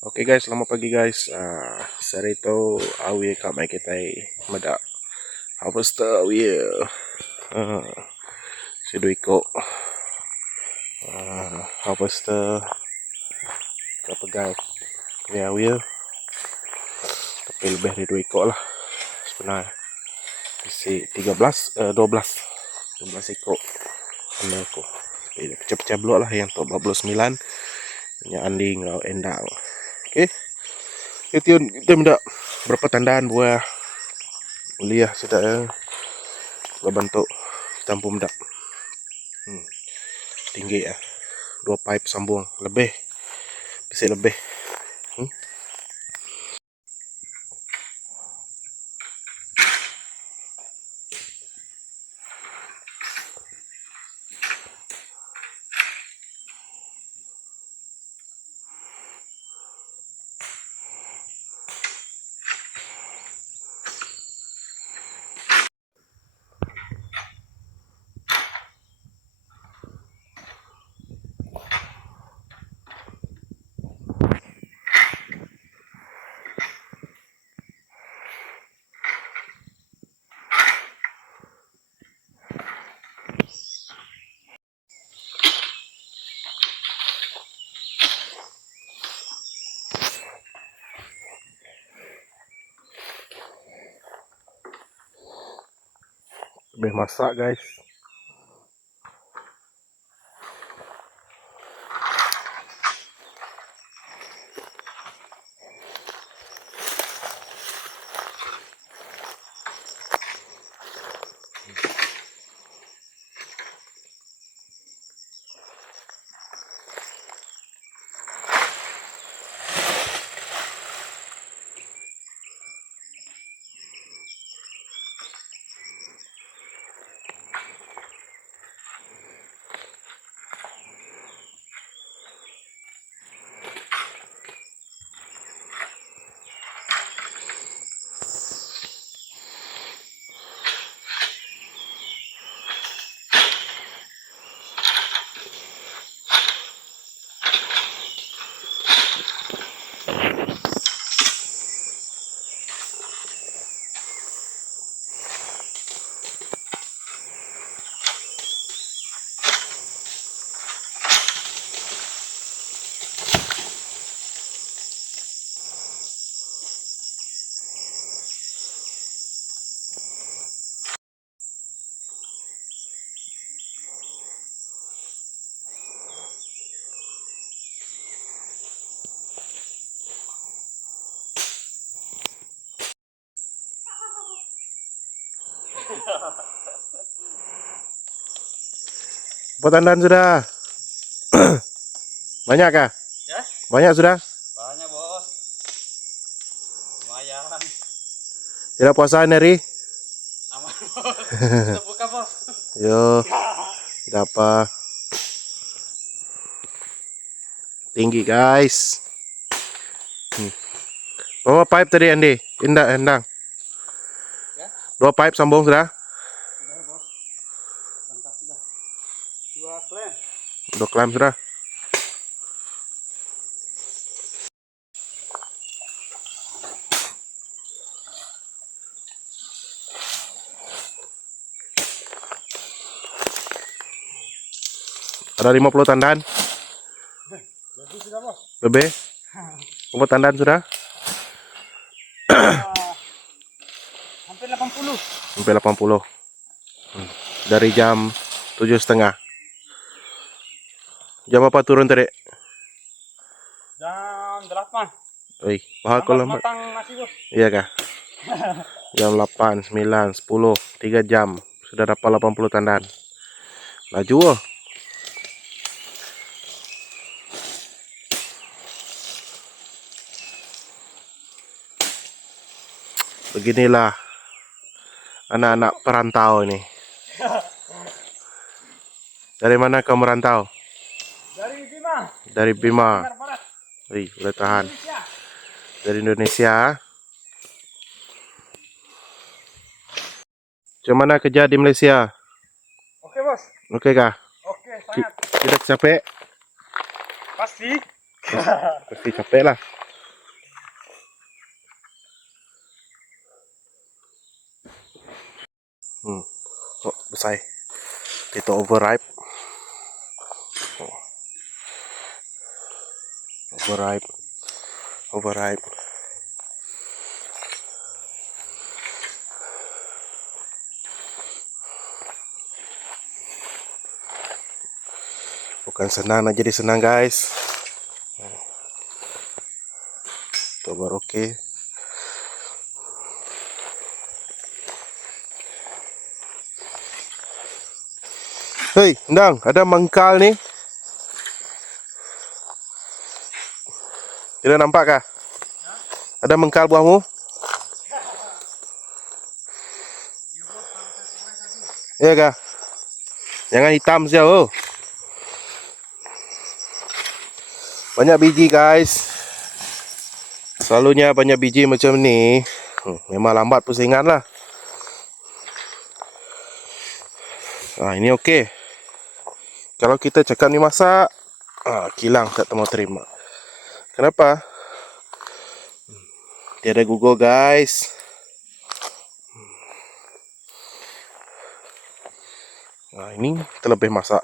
Oke guys, selamat pagi guys. Sarito awi kamay kitay mada. Hapusta awi. Si Duiko. Hapusta kapagay. Kaya awi. Tapi lebih dari Duiko lah. Sebenarnya si 12 iko. Ano ko. Pecah-pecah blok lah yang top 29. Yang anding atau endang. Oke. Itu kita minta berapa tandaan buah kuliah sudah berbentuk tampung dak tinggi ya, 2 pipe sambung lebih bisa lebih. Lebih masak guys. Apa tandaan sudah? Banyak kah? Ya? Banyak sudah? Banyak bos. Lumayan. Tidak puasaan hari? Aman bos. Kita buka bos. Yo, tidak apa. Tinggi guys. Berapa pipe tadi Andi? Endang. Ya? 2 pipe sambung sudah? Sudah bos. Mantap sudah. 2 klem. 2 klem sudah? Ada 50 tandaan? Lebih sudah bos. Lebih? Berapa tandaan sudah? Hampir 80. Sampai 80. Dari jam 7.30. Jam apa turun tadi? Jam 8. Wih, mahal kalau matang nasi bos. iya kah? Jam 8, 9, 10, 3 jam sudah dapat 80 tandaan. Laju oh. Beginilah anak-anak perantau ini. Dari mana kau merantau? Dari Bima. Dari Bima. Dengar Barat. Wih, boleh tahan. Indonesia. Dari Indonesia. Macam mana kerja di Malaysia? Oke bos. Oke kah? Oke sangat. Tidak capek? Pasti. Pasti capek lah. Oh, besar. Itu overripe. Oh, overripe. Overripe. Bukan senang nak jadi senang guys. Itu baru okey. Hei, Endang, ada mengkal ni. Tidak nampak kah? Ada mengkal buahmu? Ya kah? Jangan hitam saja. Oh. Banyak biji guys. Selalunya banyak biji macam ni. Memang lambat pusingan lah. Ini okey. Kalau kita cakap ni masak, kilang tak mau terima. Kenapa? Tiada Google guys. Ini terlebih masak.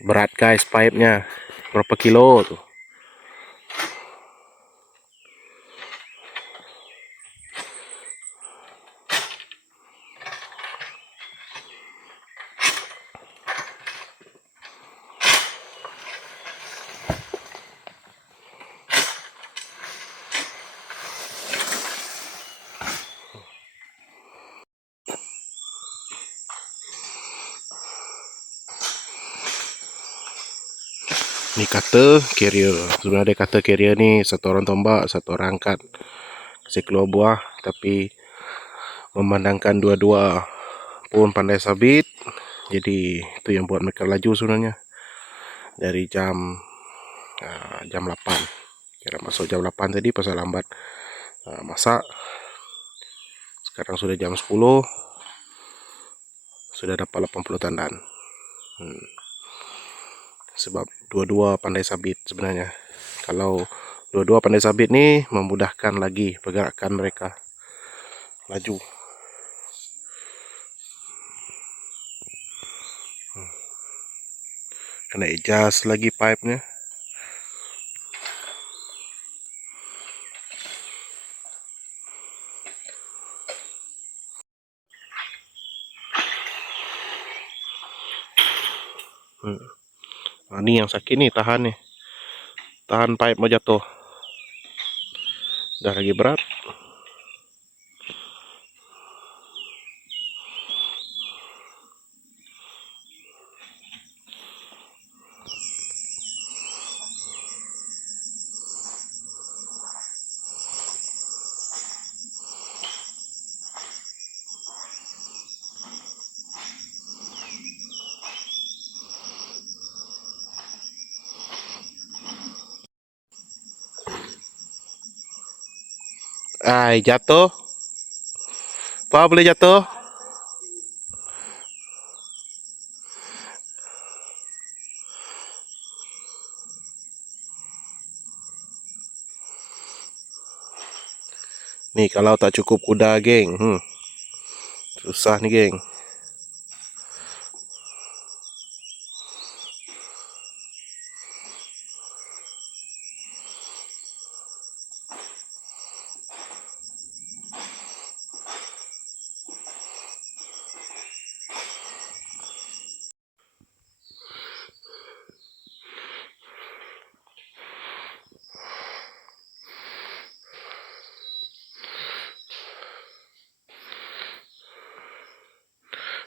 Berat guys pipe-nya. Berapa kilo tuh? Ni kata carrier. Sebenarnya kata carrier ni satu orang tombak, satu orang angkat. Saya keluar buah, tapi memandangkan dua-dua pun pandai sabit. Jadi itu yang buat mereka laju sebenarnya. Dari jam 8. Kira masuk jam 8 tadi pasal lambat masak. Sekarang sudah jam 10. Sudah dapat 80 tandan. Sebab dua-dua pandai sabit sebenarnya. Kalau dua-dua pandai sabit ni memudahkan lagi pergerakan mereka laju. Kena adjust lagi pipe-nya. Ni yang sakit ni, tahan ni. Tahan pipe mau jatuh. Dah lagi berat. Jatuh. Apa boleh jatuh? Ni kalau tak cukup kuda geng. Susah ni geng.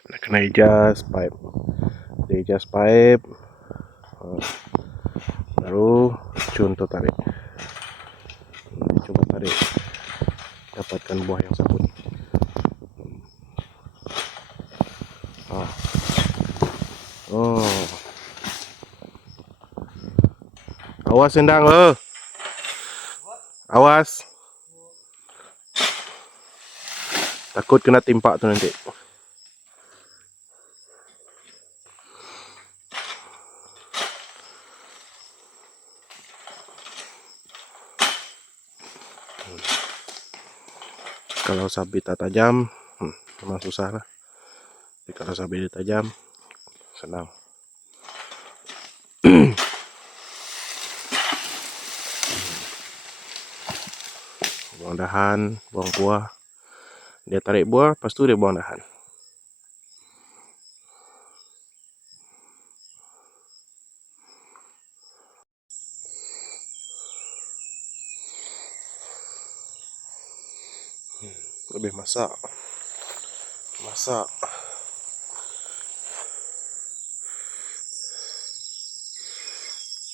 Nak kena adjust pipe. Dia adjust pipe. Baru cun tu tarik. makan buah yang satu ni. Oh. Oh. Awas Endang lo. Awas. Takut kena timpa tu nanti. Kalau sabit tak tajam, memang susah lah. Tapi kalau sabit dia tajam, senang. Buang dahan, buang buah. Dia tarik buah, lepas tu dia buang dahan. Lebih masak. Masak.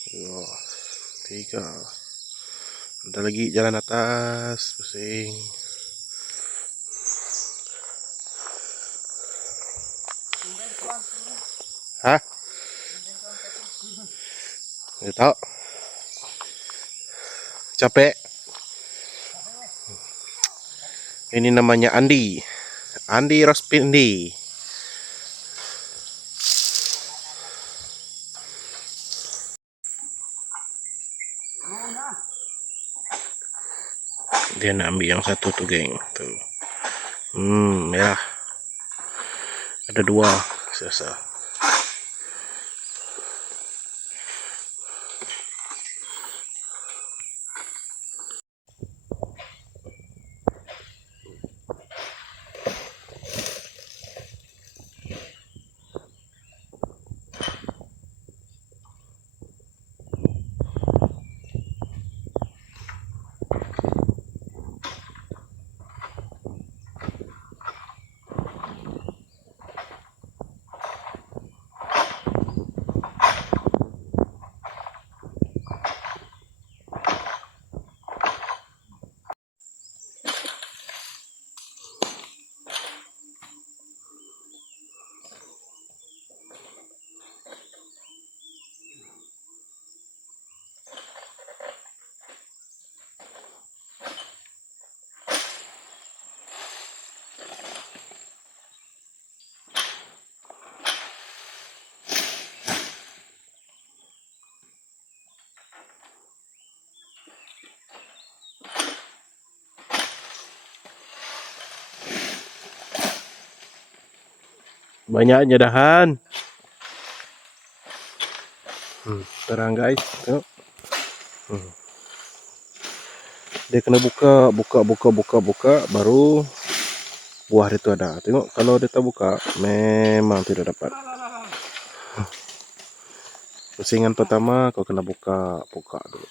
Dua, tiga. Ada lagi jalan atas, pusing. Hah? Nggak tahu. Capek. Ini namanya Andi. Andi Rospindi. Dia nak ambil yang satu tu, geng. Tuh. Merah. Ada dua, saya rasa. Banyaknya dahan. Terang guys, tengok. Dia kena buka, baru buah itu ada. Tengok, kalau dia tak buka, memang tidak dapat. Pusingan pertama kau kena buka dulu.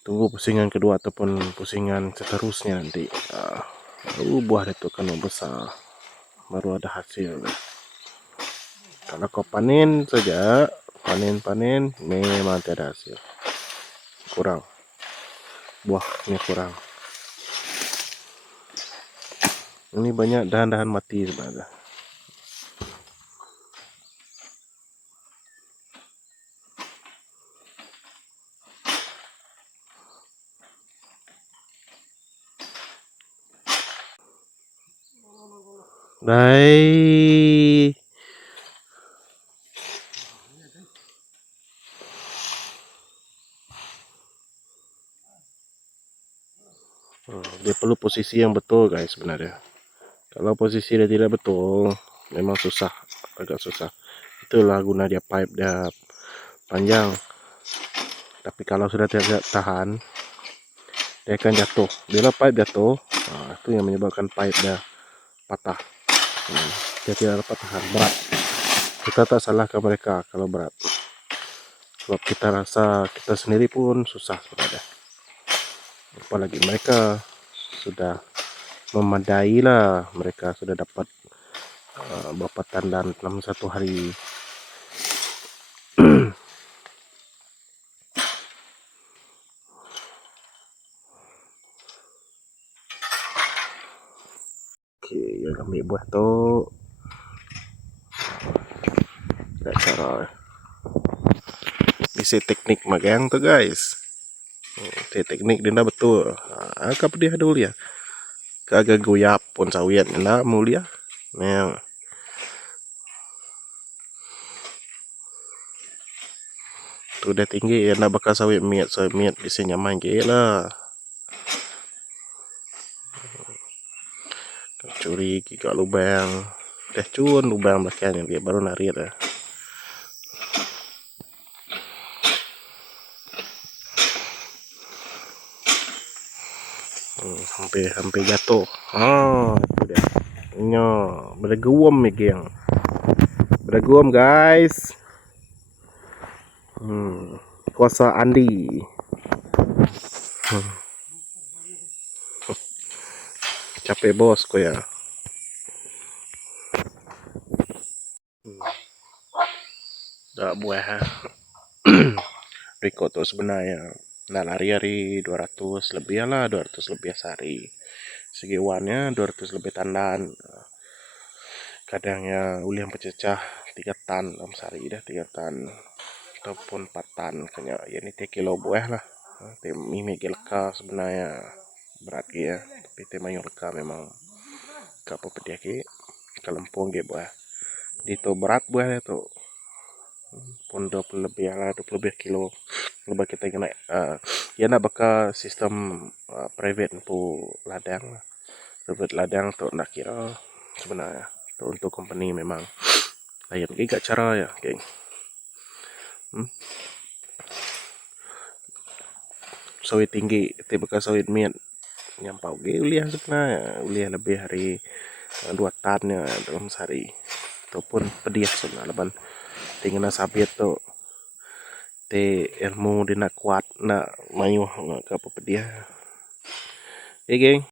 Tunggu pusingan kedua ataupun pusingan seterusnya nanti. Baru buah itu akan besar. Baru ada hasil. Kalau kau panen saja, panen memang tidak ada hasil. Kurang. Buahnya kurang. Ini banyak dahan-dahan mati sebenarnya. Baik. Dia perlu posisi yang betul guys sebenarnya. Kalau posisi dia tidak betul, memang susah, agak susah. Itulah guna dia pipe dia panjang. Tapi kalau sudah tidak tahan, dia akan jatuh. Bila pipe jatuh, itu yang menyebabkan pipe dia patah. Dia tidak dapat tahan, berat. Kita tak salahkan mereka kalau berat. Sebab kita rasa kita sendiri pun susah sebenarnya. Apalagi mereka sudah memadai lah, mereka sudah dapat berapa tandan dalam satu hari. Okey, yang ambil buah tu. Tak cara. Isi teknik magang tu guys. Teknik dia dah betul. Agak pedih dulu ya. Kagak goyap pun sawit nak mulia. Memang. Tu dah tinggi ya nak bakal sawit miat bisa nyaman ke lah. Curi kat lubang. Dah cun lubang belakang dia baru narik dah. Hampir jatuh. Itu dia. Nya, berguam ni geng. Berguam guys. Kuasa Andi. Capek bos ko ya. Dah buah. Riko tu sebenarnya nak lari-lari 200 lebih lah, 200 lebih sehari. Segi uannya 200 lebih tandan. Kadangnya uli yang pececah 3 tan dalam sehari dah 3 tan ataupun 4 tan kena ya ni 3 kilo buah lah. Mimi gelka sebenarnya berat dia, tapi tema yang leka memang apa pedia ke kelempung ke buah. Itu berat buah tu. Pun 20 lebih lah, 20 lebih kilo. Lebih kita kena ya nak bakal sistem private pu ladang lah. Private ladang tu nak kira sebenarnya tu untuk company memang lain gak cara ya geng. Sawit tinggi tiba bakal sawit miat nyampau ge uliah sebenarnya uliah lebih hari 2 tannya dalam sehari ataupun pediah sebenarnya leban tinggal sabit tu te ilmu dia nak kuat nak mayuh ke apa pediah. Geng.